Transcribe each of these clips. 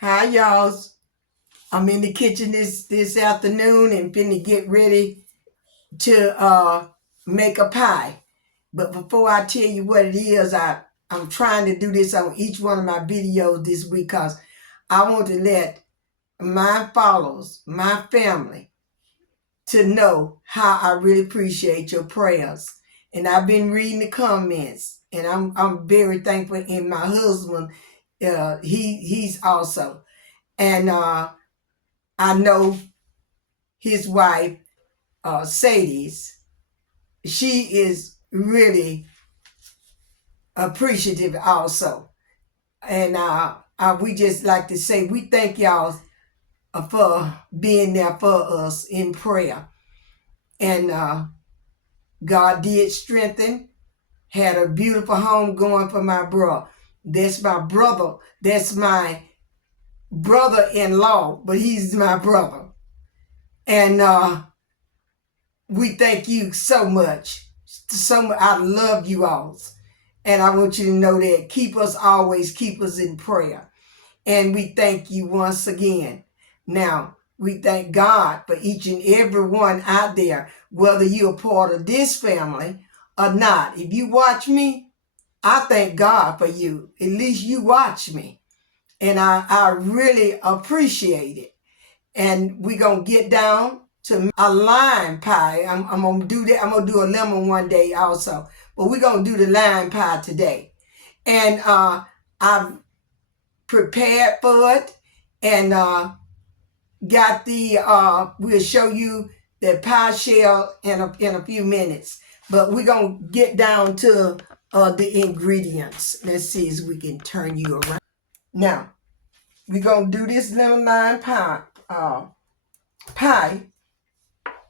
Hi, y'all. I'm in the kitchen this afternoon and finna get ready to make a pie. But before I tell you what it is, I'm trying to do this on each one of my videos this week because I want to let my followers, my family, to know how I really appreciate your prayers. And I've been reading the comments, and I'm very thankful. And my husband, he's also, and I know his wife, Sadie's, she is really appreciative also. And we just like to say we thank y'all for being there for us in prayer. And God did strengthen, had a beautiful home going for my brother. That's my brother. That's my brother-in-law, but he's my brother. And we thank you so much. I love you all. And I want you to know that keep us in prayer. And we thank you once again. Now, we thank God for each and every one out there, whether you're a part of this family or not. If you watch me, I thank God for you. At least you watch me. And I really appreciate it. And we're going to get down to a lime pie. I'm going to do that. I'm going to do a lemon one day also. But we're going to do the lime pie today. And I've prepared for it. And got the, we'll show you the pie shell in a few minutes. But we're going to get down to the ingredients. Let's see if we can turn you around. Now, we're going to do this lemon lime pie.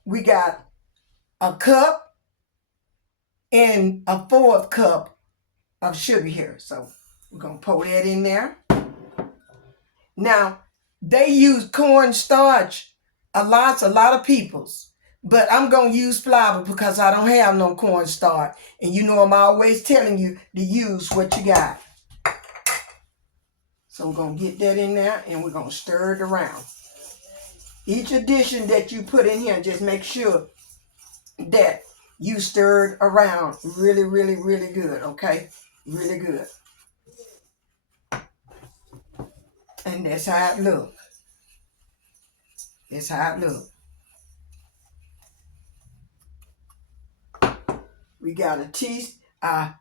We got a cup and a 1/4 cup of sugar here. So we're going to pour that in there. Now, they use cornstarch a lot of people's. But I'm going to use flour because I don't have no cornstarch. And you know I'm always telling you to use what you got. So we're going to get that in there and we're going to stir it around. Each addition that you put in here, just make sure that you stir it around really, really, really good, okay? Really good. And that's how it looks. That's how it looks. We got a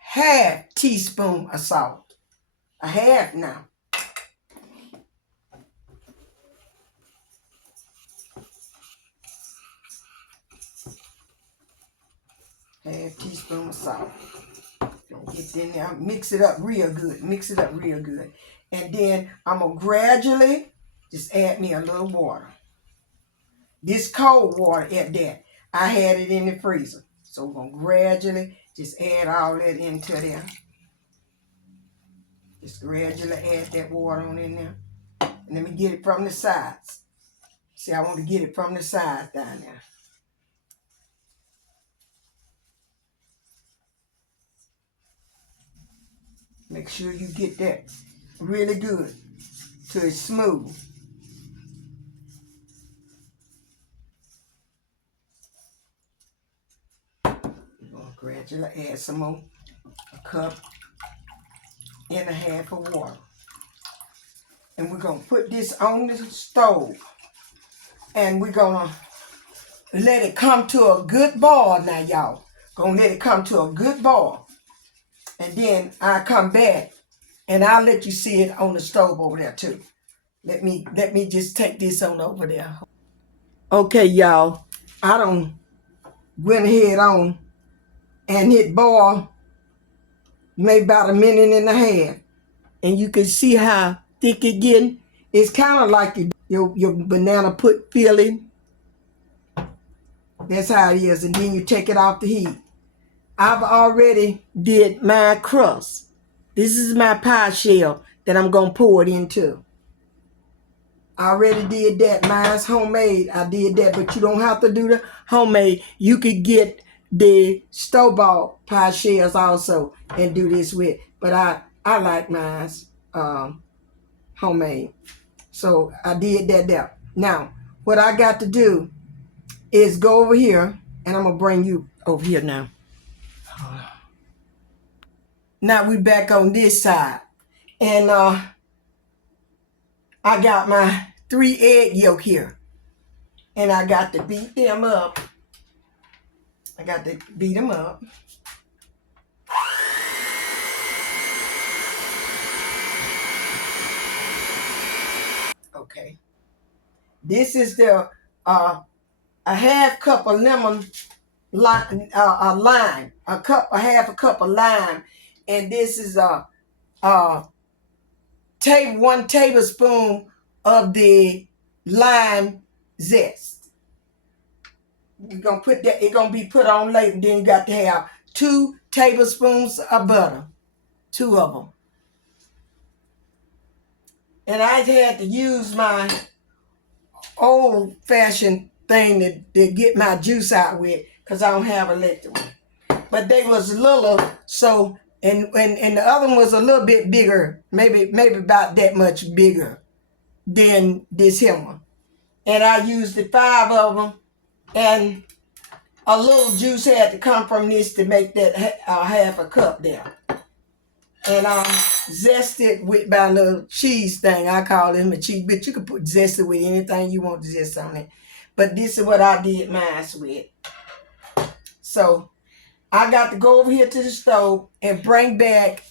half teaspoon of salt. A half now. Half teaspoon of salt. Gonna get in there, mix it up real good. Mix it up real good. And then I'm gonna gradually just add me a little water. This cold water at that. I had it in the freezer. So we're gonna gradually just add all that into there. Just gradually add that water on in there. And let me get it from the sides. See, I want to get it from the sides down there. Make sure you get that really good till it's smooth. We're going to gradually add some more, a cup and a half of water. And we're going to put this on the stove. And we're going to let it come to a good boil now, y'all. Going to let it come to a good boil. And then I'll come back and I'll let you see it on the stove over there too. Let me just take this on over there. Okay, y'all. I done went ahead on and hit boil maybe about a minute and a half. And you can see how thick it getting. It's kind of like your banana put filling. That's how it is. And then you take it off the heat. I've already did my crust. This is my pie shell that I'm going to pour it into. I already did that. Mine's homemade. I did that, but you don't have to do the homemade. You could get the store-bought pie shells also and do this with. But I like mine's homemade. So I did that there. Now, what I got to do is go over here, and I'm going to bring you over here now. Now we back on this side. And I got my 3 egg yolk here. And I got to beat them up. I got to beat them up. Okay. This is the a half cup of lemon lime, a half a cup of lime, and this is a 1 tablespoon of the lime zest. We're gonna put that. It's gonna be put on later. Then you got to have 2 tablespoons of butter, 2 of them. And I had to use my old-fashioned thing to get my juice out with, because I don't have electric one. But they was little, so and the other one was a little bit bigger, maybe about that much bigger than this here one. And I used the 5 of them, and a little juice had to come from this to make that half a cup there. And I zested with my little cheese thing. I call it a cheese, but you can zest it with anything you want to zest on it. But this is what I did mine with. So I got to go over here to the stove and bring back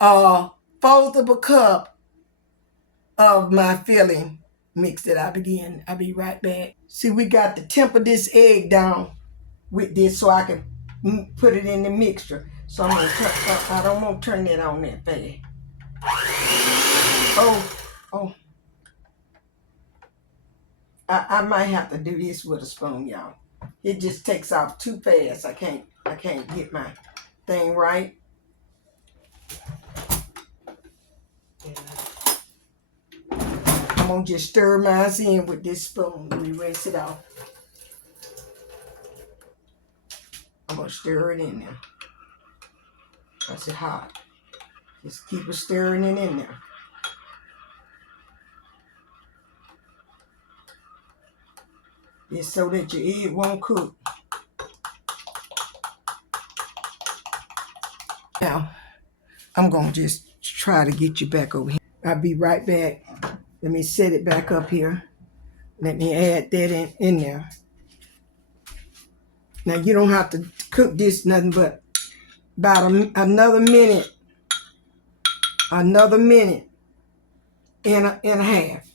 a 1/4 of a cup of my filling mix that I began. I'll be right back. See, we got to temper this egg down with this so I can put it in the mixture. So I'm gonna I don't want to turn that on that fast. Oh. I might have to do this with a spoon, y'all. It just takes off too fast. I can't get my thing right. I'm gonna just stir mine in with this spoon. Let me rinse it off. I'm gonna stir it in there. That's it hot. Just keep it stirring it in there. It's so that your egg won't cook. Now, I'm gonna just try to get you back over here. I'll be right back. Let me set it back up here. Let me add that in there. Now, you don't have to cook this nothing but about another minute and a half.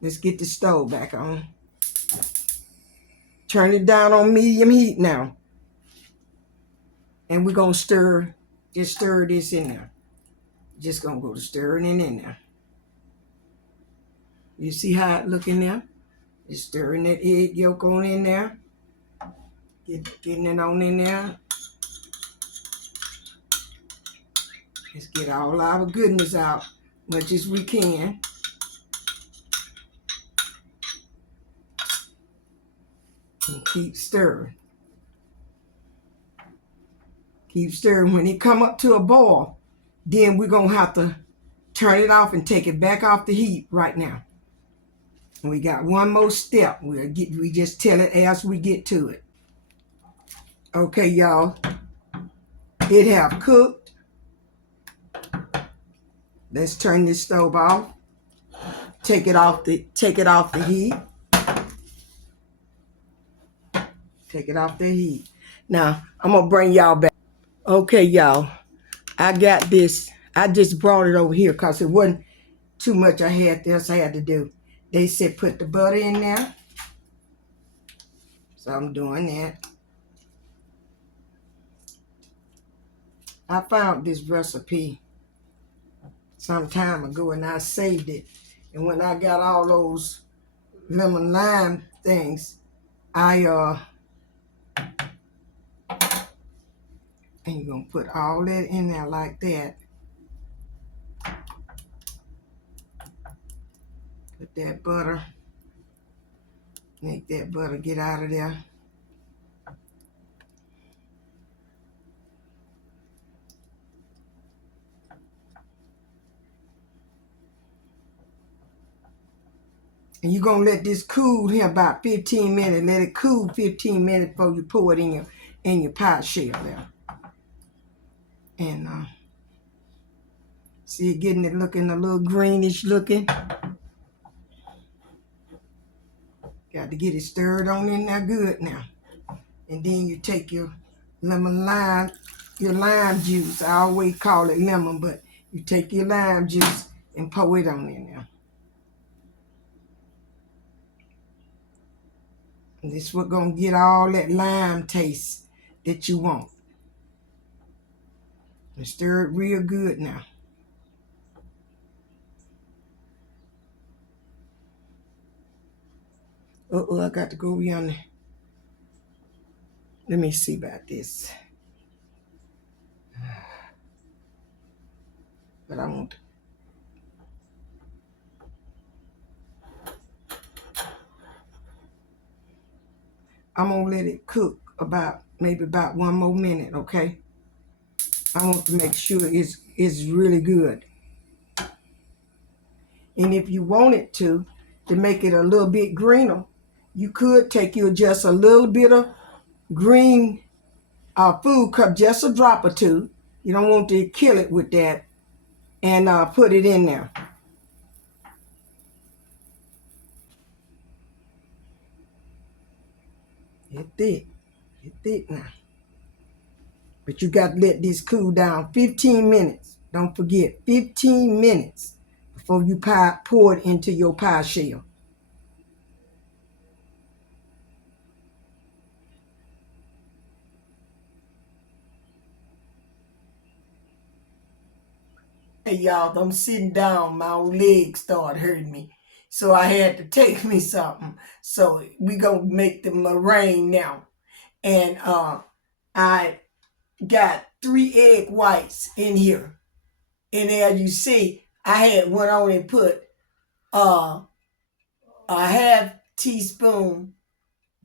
Let's get the stove back on. Turn it down on medium heat now. And we're going to just stir this in there. Just going to go to stirring it in there. You see how it look in there? Just stirring that egg yolk on in there. Getting it on in there. Let's get all our goodness out, much as we can. And keep stirring. Keep stirring. When it come up to a boil, then we're going to have to turn it off and take it back off the heat right now. And we got one more step. We just tell it as we get to it. Okay, y'all. It have cooked. Let's turn this stove off. Take it off the heat. Take it off the heat. Now, I'm going to bring y'all back. Okay, y'all. I got this. I just brought it over here because it wasn't too much I had to do. They said put the butter in there. So I'm doing that. I found this recipe some time ago and I saved it. And when I got all those lemon lime things, and you're going to put all that in there like that. Put that butter. Make that butter get out of there. And you're going to let this cool here about 15 minutes. Let it cool 15 minutes before you pour it in your pie shell there. And see it getting it looking a little greenish looking. Got to get it stirred on in there good now. And then you take your lime juice. I always call it lemon, but you take your lime juice and pour it on in there. And this is what's going to get all that lime taste that you want. And stir it real good now. I got to go beyond. Let me see about this. But I want. I'm gonna let it cook maybe about 1 more minute, okay? I want to make sure it's really good. And if you wanted to make it a little bit greener, you could take just a little bit of green food cup, just a drop or two. You don't want to kill it with that, and put it in there. It's thick now. But you got to let this cool down 15 minutes. Don't forget, 15 minutes before you pour it into your pie shell. Hey y'all, I'm sitting down, my old legs started hurting me. So I had to take me something. So we gonna make the meringue now. And I got 3 egg whites in here. And as you see, I had went on and put a half teaspoon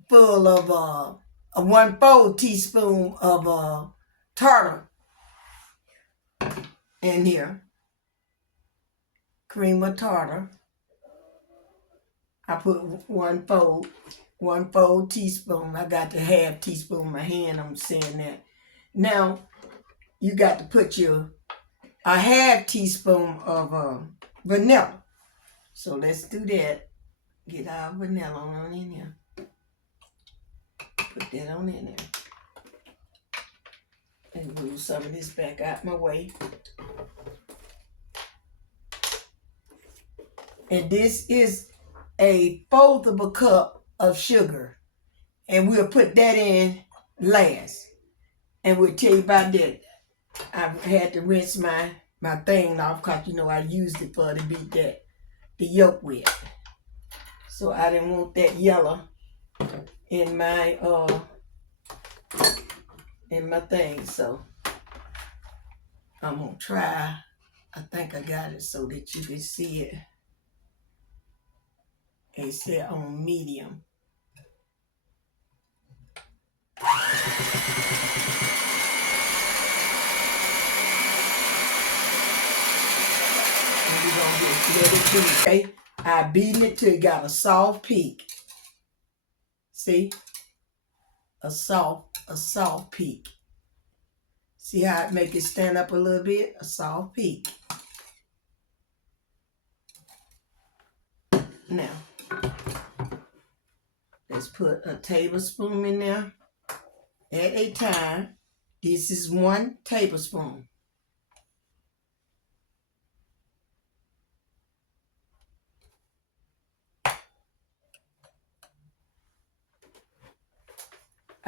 full of a 1/4 teaspoon of tartar in here. Cream of tartar. I put 1/4 teaspoon. I got the half teaspoon in my hand. I'm saying that. Now you got to put a half teaspoon of vanilla. So let's do that. Get our vanilla on in here. Put that on in there. And move some of this back out my way. And this is a 1/4 of a cup of sugar. And we'll put that in last. And we'll tell you about that. I had to rinse my thing off because, I used it to beat the yolk with. So I didn't want that yellow in my thing. So I'm gonna try. I think I got it so that you can see it. It said on medium. And we're gonna just let it do. Okay, I beaten it till it got a soft peak. See, a soft peak. See how it make it stand up a little bit? A soft peak. Now, let's put a tablespoon in there at a time. This is 1 tablespoon.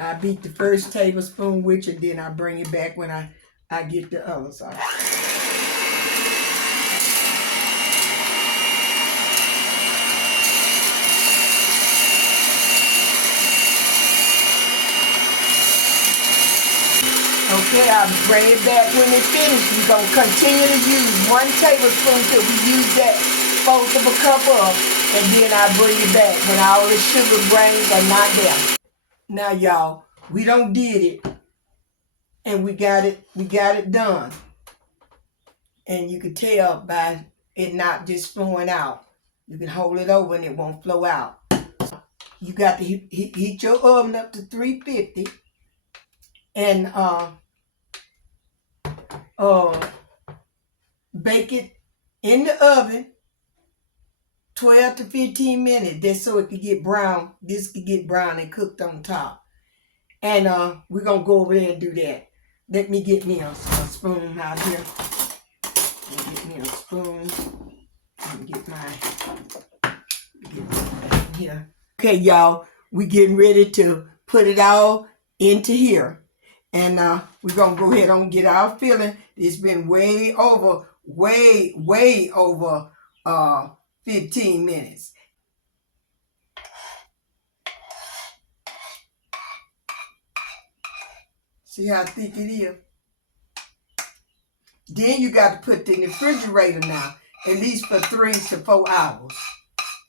I beat the first tablespoon with you, then I bring it back when I get the other side. Okay, I'll bring it back when it's finished. We're going to continue to use 1 tablespoon till we use that 1/4 of a cup up, and then I bring it back when all the sugar grains are not there. Now, y'all, we done did it, and we got it done. And you could tell by it not just flowing out. You can hold it over and it won't flow out. You got to heat your oven up to 350 and bake it in the oven 12 to 15 minutes, just so it could get brown. This could get brown and cooked on top. And we're going to go over there and do that. Let me get me a spoon out here. Get me a spoon. Let me get my here. Okay, y'all, we getting ready to put it all into here. And we're going to go ahead and get our filling. It's been way over 15 minutes. See how thick it is? Then you got to put it in the refrigerator now, at least for 3 to 4 hours.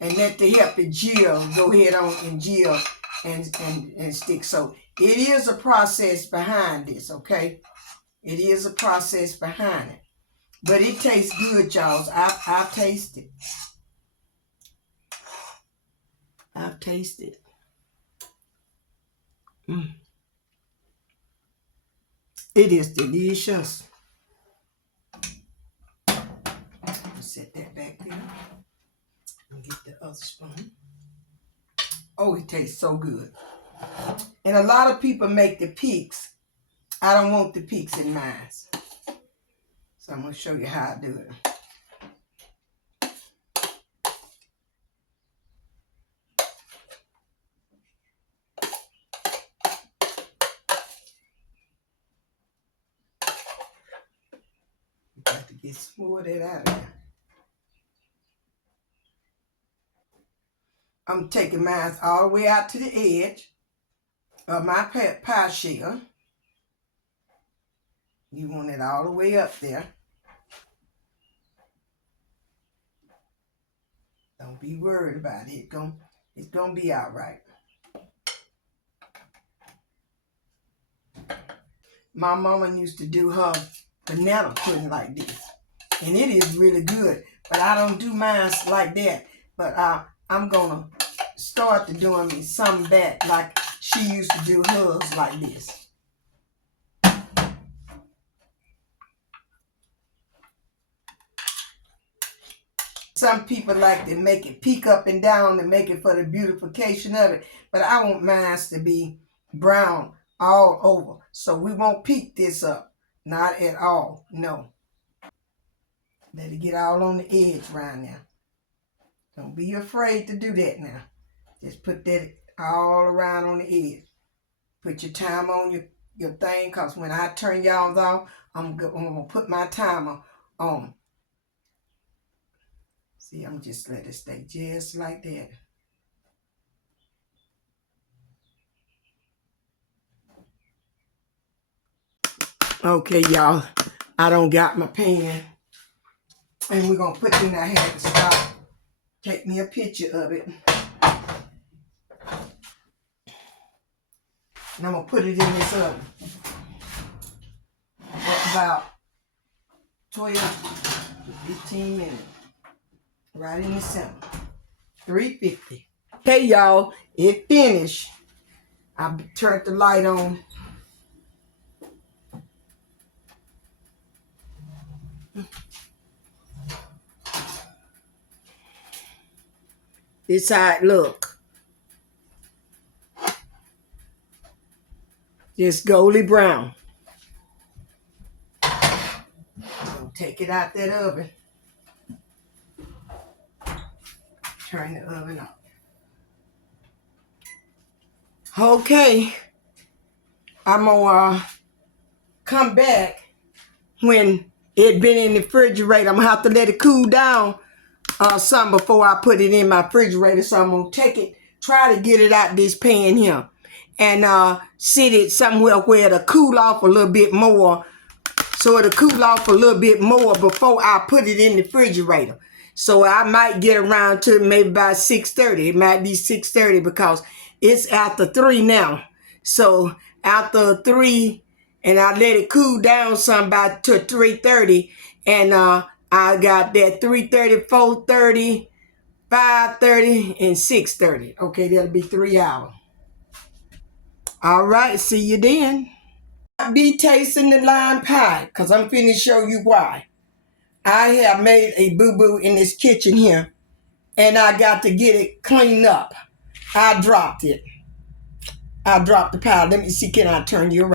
And let the help the gel go ahead on and gel and stick. So it is a process behind this, okay? It is a process behind it. But it tastes good, y'all. I've tasted. I've tasted. It is delicious. Set that back there. And get the other spoon. Oh, it tastes so good. And a lot of people make the peaks. I don't want the peaks in mine. So I'm going to show you how I do it. You got to get some more of that out of there. I'm taking mine all the way out to the edge of my pie shell. You want it all the way up there. Don't be worried about it. It's gonna be all right. My mama used to do her banana pudding like this. And it is really good. But I don't do mine like that. But I'm gonna start to doing me something back like she used to do hers like this. Some people like to make it peak up and down and make it for the beautification of it. But I want mine to be brown all over. So we won't peak this up. Not at all. No. Let it get all on the edge right now. Don't be afraid to do that now. Just put that all around on the edge. Put your timer on your thing, because when I turn y'all off, I'm going to put my timer on. See, I'm just let it stay just like that. Okay, y'all. I don't got my pan. And we're going to put it in. I had to stop. Take me a picture of it. And I'm going to put it in this oven. For about 12 to 15 minutes. Right in the center. 350. Hey, y'all. It finished. I turned the light on. This how it look. Just goldy brown. I'll take it out that oven. Turn the oven off. Okay. I'm gonna come back when it been in the refrigerator. I'm gonna have to let it cool down some before I put it in my refrigerator. So I'm gonna take it, try to get it out this pan here, and sit it somewhere where it'll cool off a little bit more. So it'll cool off a little bit more before I put it in the refrigerator. So I might get around to maybe by 6:30. It might be 6:30 because it's after 3 now. So after 3, and I let it cool down some by to 3:30, and I got that 3:30, 4:30, 5:30 and 6:30. Okay, that'll be 3 hours. All right, see you then. I'll be tasting the lime pie because I'm finna show you why. I have made a boo-boo in this kitchen here, and I got to get it cleaned up. I dropped it. I dropped the pie. Let me see, can I turn you around?